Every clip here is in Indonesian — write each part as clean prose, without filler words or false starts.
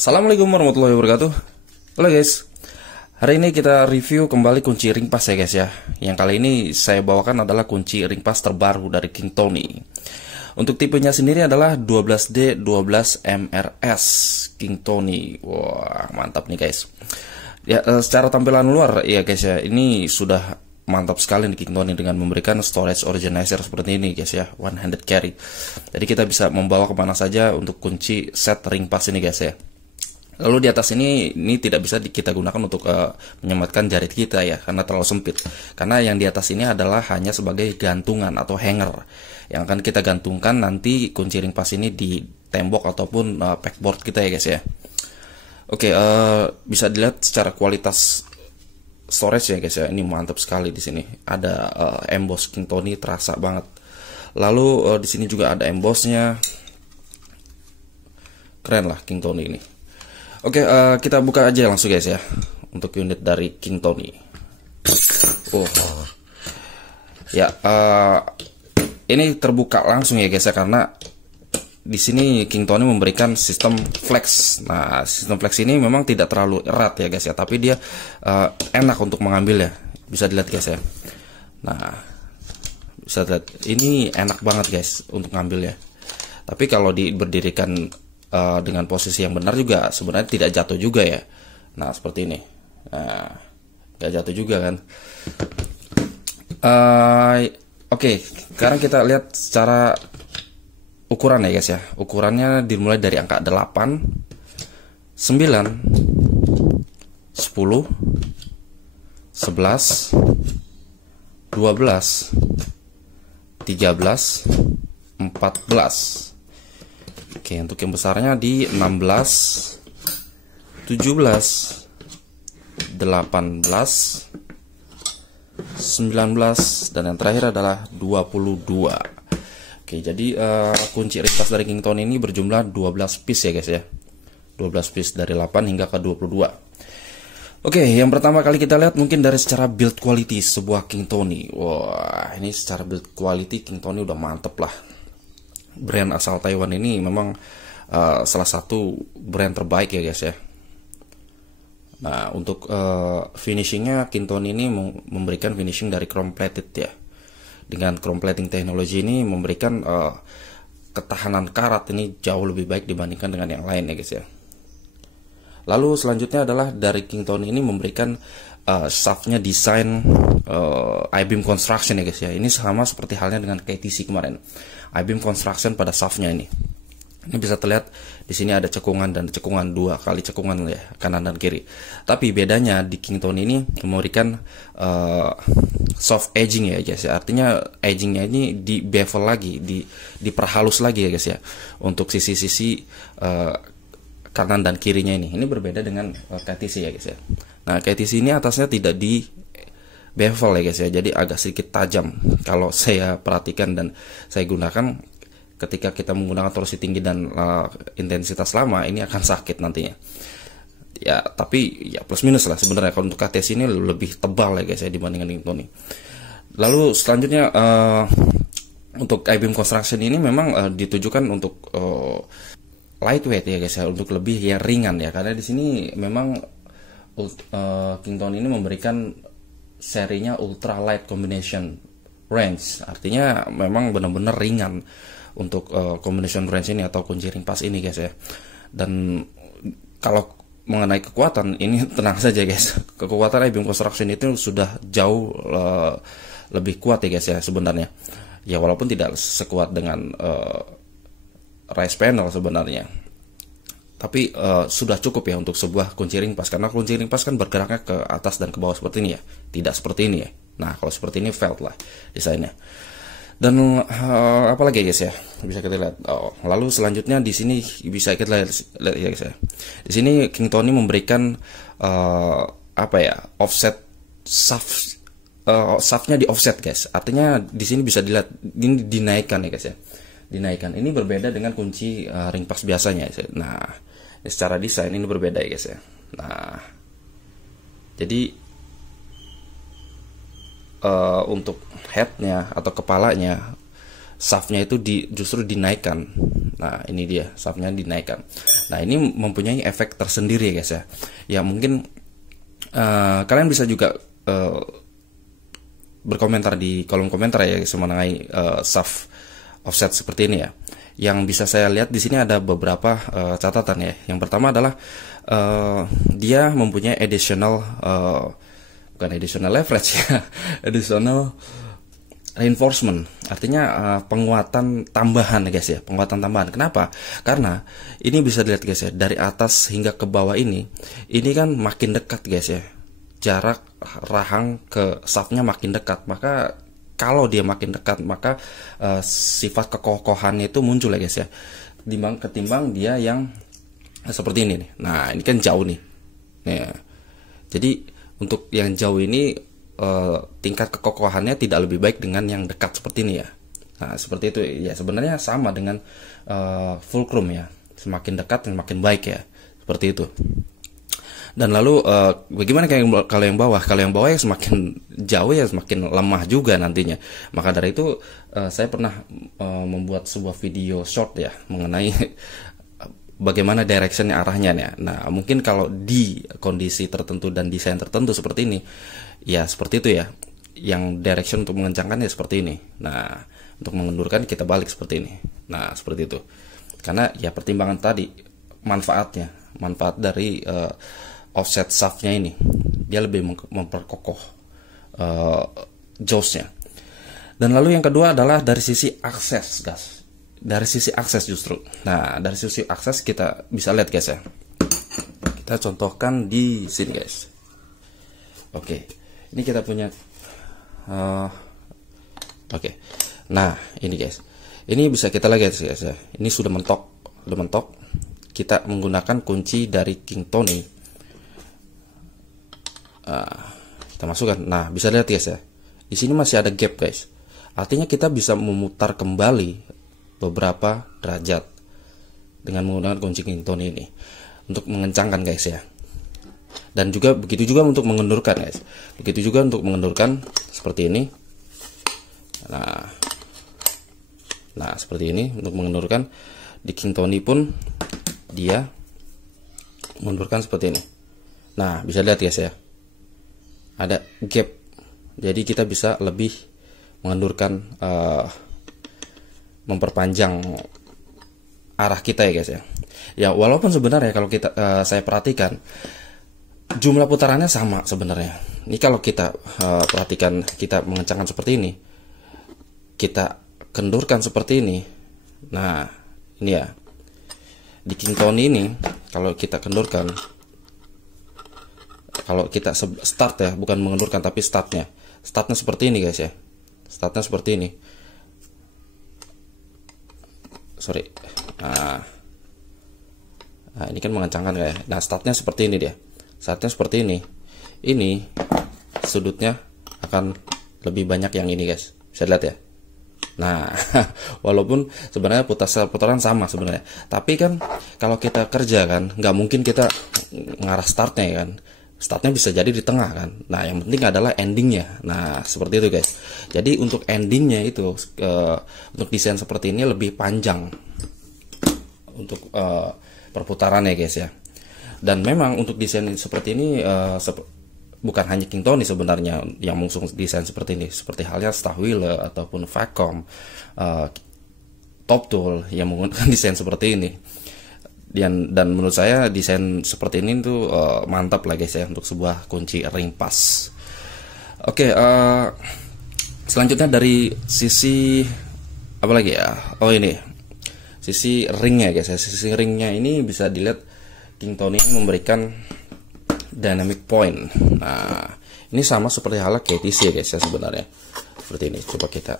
Assalamualaikum warahmatullahi wabarakatuh. Halo guys, hari ini kita review kembali kunci ring pas ya guys ya. Yang kali ini saya bawakan adalah kunci ring pas terbaru dari King Tony. Untuk tipenya sendiri adalah 12D12MRS King Tony. Wah, mantap nih guys. Ya, secara tampilan luar ya guys ya, ini sudah mantap sekali nih King Tony dengan memberikan storage organizer seperti ini guys ya, one handed carry. Jadi kita bisa membawa kemana saja untuk kunci set ring pas ini guys ya. Lalu di atas ini tidak bisa kita gunakan untuk menyematkan jari kita ya, karena terlalu sempit. Karena yang di atas ini adalah hanya sebagai gantungan atau hanger yang akan kita gantungkan nanti kunci ring pas ini di tembok ataupun backboard kita ya guys ya. Oke, bisa dilihat secara kualitas storage ya guys ya, ini mantap sekali di sini. Ada emboss King Tony, terasa banget. Lalu di sini juga ada embossnya, keren lah King Tony ini. Oke, kita buka aja langsung guys ya untuk unit dari King Tony. Ya, ini terbuka langsung ya guys ya, karena di sini King Tony memberikan sistem flex. Nah, sistem flex ini memang tidak terlalu erat ya guys ya, tapi dia enak untuk mengambil ya. Bisa dilihat guys ya. Nah, bisa lihat ini enak banget guys untuk ngambil ya. Tapi kalau berdirikan dengan posisi yang benar juga sebenarnya tidak jatuh juga ya. Nah, seperti ini. Nah, nggak jatuh juga kan. Oke, sekarang kita lihat secara ukuran ya guys ya. Ukurannya dimulai dari angka 8, 9, 10, 11, 12, 13, 14. Oke, untuk yang besarnya di 16, 17, 18, 19, dan yang terakhir adalah 22. Oke, jadi kunci ring pas dari King Tony ini berjumlah 12 piece ya guys ya. 12 piece dari 8 hingga ke 22. Oke, yang pertama kali kita lihat mungkin dari secara build quality sebuah King Tony. Wah, ini secara build quality King Tony udah mantep lah. Brand asal Taiwan ini memang salah satu brand terbaik ya guys ya. Nah, untuk finishingnya King Tony ini memberikan finishing dari chrome plated ya. Dengan chrome plating teknologi ini memberikan ketahanan karat ini jauh lebih baik dibandingkan dengan yang lain ya guys ya. Lalu selanjutnya adalah dari King Tony ini memberikan shaftnya desain I-beam construction ya guys ya. Ini sama seperti halnya dengan KTC kemarin. I-beam construction pada shaftnya ini. Ini bisa terlihat di sini ada cekungan dan cekungan, 2 kali cekungan ya, kanan dan kiri. Tapi bedanya di King Tony ini memberikan soft edging ya guys ya. Artinya edgingnya ini di bevel lagi, diperhalus lagi ya guys ya. Untuk sisi-sisi kanan dan kirinya ini. Ini berbeda dengan KTC ya guys ya. Nah, KTC ini atasnya tidak di bevel ya guys ya, jadi agak sedikit tajam. Kalau saya perhatikan dan saya gunakan ketika kita menggunakan torsi tinggi dan intensitas lama, ini akan sakit nantinya. Ya, tapi ya plus minus lah sebenarnya. Kalau untuk KTC ini lebih tebal ya guys ya dibandingkan King Tony. Lalu selanjutnya untuk I-beam construction ini memang ditujukan untuk lightweight ya guys ya, untuk lebih ya ringan ya, karena di sini memang King Tony ini memberikan serinya ultra light combination range, artinya memang benar-benar ringan untuk combination range ini atau kunci ring pas ini guys ya. Dan kalau mengenai kekuatan ini tenang saja guys, kekuatan I-beam construction itu sudah jauh lebih kuat ya guys ya sebenarnya ya, walaupun tidak sekuat dengan Rise panel sebenarnya, tapi sudah cukup ya untuk sebuah kunci ring pas, karena kunci ring pas kan bergeraknya ke atas dan ke bawah seperti ini ya, tidak seperti ini ya. Nah, kalau seperti ini felt lah desainnya. Dan apalagi guys ya, bisa kita lihat. Lalu selanjutnya di sini bisa kita lihat ya guys ya. Di sini King Tony memberikan offset shaftnya di offset guys. Artinya di sini bisa dilihat ini dinaikkan ya guys ya. Dinaikkan. Ini berbeda dengan kunci ring pas biasanya ya. Nah, secara desain ini berbeda ya guys ya. Nah, jadi untuk headnya atau kepalanya shaftnya itu justru dinaikkan. Nah ini dia, shaftnya dinaikkan. Nah ini mempunyai efek tersendiri guys ya. Ya mungkin kalian bisa juga berkomentar di kolom komentar ya mengenai shaft offset seperti ini ya. Yang bisa saya lihat di sini ada beberapa catatan ya. Yang pertama adalah dia mempunyai bukan additional leverage ya, additional reinforcement, artinya penguatan tambahan guys ya, penguatan tambahan. Kenapa? Karena ini bisa dilihat guys ya, dari atas hingga ke bawah ini kan makin dekat guys ya, jarak rahang ke shaftnya makin dekat. Maka kalau dia makin dekat, maka sifat kekokohannya itu muncul ya guys ya, ketimbang dia yang seperti ini nih. Nah ini kan jauh nih. Nah, jadi untuk yang jauh ini tingkat kekokohannya tidak lebih baik dengan yang dekat seperti ini ya. Nah seperti itu ya, sebenarnya sama dengan fulcrum ya, semakin dekat semakin baik ya, seperti itu. Dan lalu bagaimana kalau yang bawah? Kalau yang bawah ya semakin jauh ya semakin lemah juga nantinya. Maka dari itu saya pernah membuat sebuah video short ya mengenai bagaimana directionnya, arahnya ya. Nah mungkin kalau di kondisi tertentu dan desain tertentu seperti ini ya seperti itu ya, yang direction untuk mengencangkan ya seperti ini. Nah untuk mengendurkan kita balik seperti ini. Nah seperti itu, karena ya pertimbangan tadi, manfaat dari offset shaftnya ini, dia lebih memperkokoh jawsnya. Dan lalu yang kedua adalah dari sisi akses guys. Dari sisi akses justru. Nah, dari sisi akses kita bisa lihat guys ya. Kita contohkan di sini guys. Oke, ini kita punya. Oke. Nah, ini guys. Ini bisa kita lihat guys ya. Ini sudah mentok, Kita menggunakan kunci dari King Tony. Kita masukkan. Nah, bisa lihat guys ya. Di sini masih ada gap guys. Artinya kita bisa memutar kembali beberapa derajat dengan menggunakan kunci King Tony ini untuk mengencangkan guys ya. Dan juga begitu juga untuk mengendurkan guys. Begitu juga untuk mengendurkan seperti ini. Nah seperti ini untuk mengendurkan. Di King Tony pun dia mengundurkan seperti ini. Nah bisa lihat guys ya, ada gap. Jadi kita bisa lebih mengendurkan, memperpanjang arah kita ya guys ya. Ya walaupun sebenarnya kalau saya perhatikan jumlah putarannya sama sebenarnya. Ini kalau kita perhatikan, kita mengencangkan seperti ini, kita kendurkan seperti ini. Nah ini ya, di King Tony ini kalau kita kendurkan, kalau kita start ya, bukan mengendurkan tapi startnya seperti ini guys ya. Startnya seperti ini. Sorry. Nah ini kan mengencangkan kayak. Nah startnya seperti ini dia. Startnya seperti ini. Ini sudutnya akan lebih banyak yang ini guys. Bisa lihat ya. Nah walaupun sebenarnya putaran sama sebenarnya, tapi kan kalau kita kerja kan nggak mungkin kita ngarah startnya ya kan. Startnya bisa jadi di tengah kan. Nah yang penting adalah endingnya. Nah seperti itu guys. Jadi untuk endingnya itu untuk desain seperti ini lebih panjang untuk perputarannya guys ya. Dan memang untuk desain seperti ini bukan hanya King Tony sebenarnya yang mengusung desain seperti ini. Seperti halnya Stahwille ataupun Vacom, Top Tool yang menggunakan desain seperti ini. Dan menurut saya desain seperti ini tuh mantap lah guys ya untuk sebuah kunci ring pass. Oke, selanjutnya dari sisi apa lagi ya? Oh ini sisi ringnya guys ya. Sisi ringnya ini bisa dilihat King Tony memberikan dynamic point. Nah ini sama seperti halnya KTC ya guys ya sebenarnya. Seperti ini. Coba kita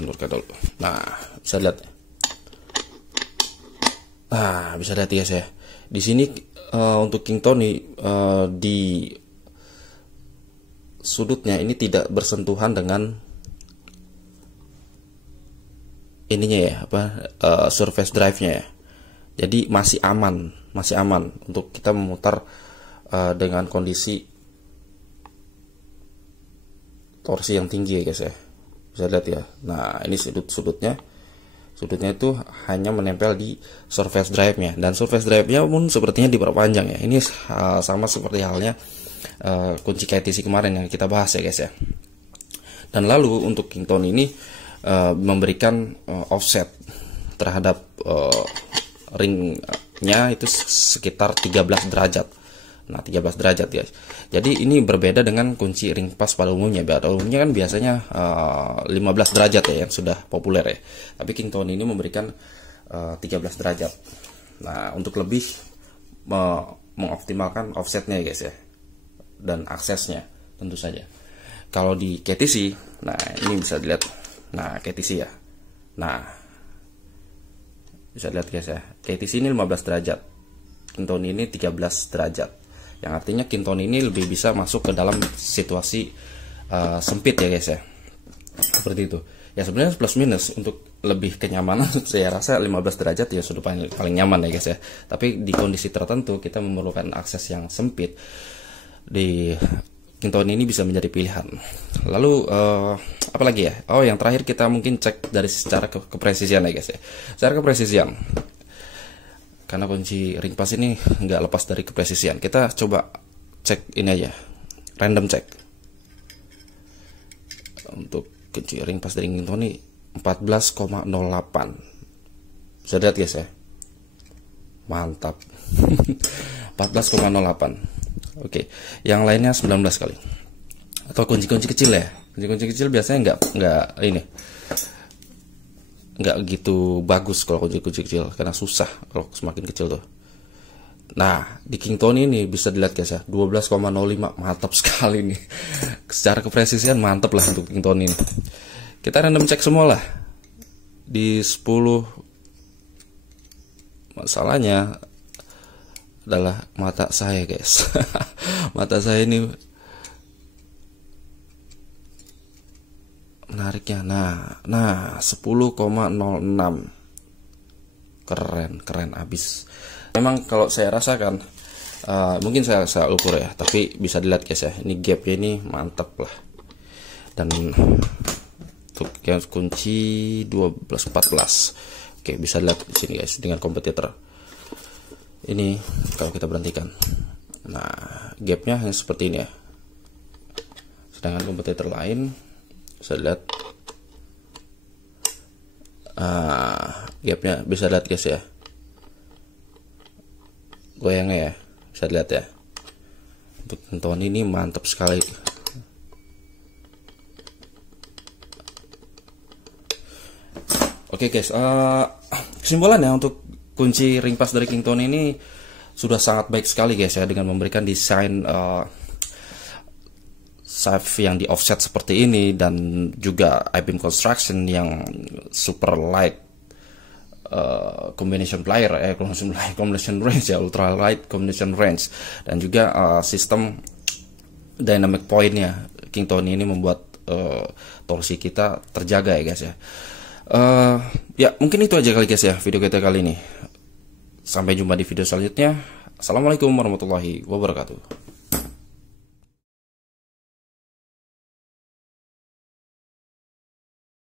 kendurkan dulu. Nah bisa lihat. Nah, bisa lihat guys ya. Di sini untuk King Tony di sudutnya ini tidak bersentuhan dengan ininya ya, surface drive-nya ya. Jadi masih aman untuk kita memutar dengan kondisi torsi yang tinggi ya guys ya. Bisa lihat ya. Nah, ini sudutnya itu hanya menempel di surface drive-nya, dan surface drive-nya pun sepertinya diperpanjang ya. Ini sama seperti halnya kunci KTC kemarin yang kita bahas ya guys ya. Dan lalu untuk Kingtone ini memberikan offset terhadap ringnya itu sekitar 13 derajat. Nah, 13 derajat guys. Jadi ini berbeda dengan kunci ring pas pada umumnya. Pada umumnya kan biasanya 15 derajat ya yang sudah populer ya. Tapi Kingtone ini memberikan 13 derajat. Nah, untuk lebih mengoptimalkan offsetnya ya guys ya. Dan aksesnya tentu saja. Kalau di KTC, nah ini bisa dilihat. Nah, KTC ya. Nah, bisa lihat guys ya. KTC ini 15 derajat. Kingtone ini 13 derajat. Yang artinya Kingtone ini lebih bisa masuk ke dalam situasi sempit ya guys ya. Seperti itu. Ya sebenarnya plus minus untuk lebih kenyamanan saya rasa 15 derajat ya sudah paling nyaman ya guys ya. Tapi di kondisi tertentu kita memerlukan akses yang sempit, di Kingtone ini bisa menjadi pilihan. Lalu apa lagi ya? Oh, yang terakhir kita mungkin cek dari secara kepresisian ya guys ya. Secara kepresisian, karena kunci ring pas ini nggak lepas dari kepresisian. Kita coba cek ini aja, random check. Untuk kunci ring pas dari Kingtone ini 14,08. Bisa lihat guys ya, mantap. 14,08. Oke, yang lainnya 19 kali. Atau kunci-kunci kecil ya. Kunci-kunci kecil biasanya nggak gitu bagus kalau kunci-kunci kecil, karena susah kalau semakin kecil tuh. Nah, di Kingtone ini bisa dilihat guys ya, 12,05, mantap sekali nih. Secara kepresisian mantap lah untuk Kingtone ini. Kita random cek semua lah. Di 10, masalahnya adalah mata saya guys. Mata saya ini menariknya. Nah 10,06. Keren abis. Memang kalau saya rasakan mungkin saya ukur ya, tapi bisa dilihat guys ya, ini gapnya ini mantap lah. Dan untuk yang kunci 12-14, oke, bisa lihat di sini guys dengan kompetitor ini. Kalau kita berhentikan, nah gapnya hanya seperti ini ya. Sedangkan kompetitor lain bisa lihat gapnya, bisa lihat guys ya, goyangnya ya, bisa lihat ya. Untuk Kingtone ini mantap sekali. Oke guys, kesimpulannya untuk kunci ring pas dari Kingtone ini sudah sangat baik sekali guys ya, dengan memberikan desain shaft yang di offset seperti ini, dan juga I-beam construction yang super light combination range ya, ultra light combination range, dan juga sistem dynamic point-nya Kingtone ini membuat torsi kita terjaga ya guys ya. Ya mungkin itu aja kali guys ya video kita kali ini. Sampai jumpa di video selanjutnya. Assalamualaikum warahmatullahi wabarakatuh.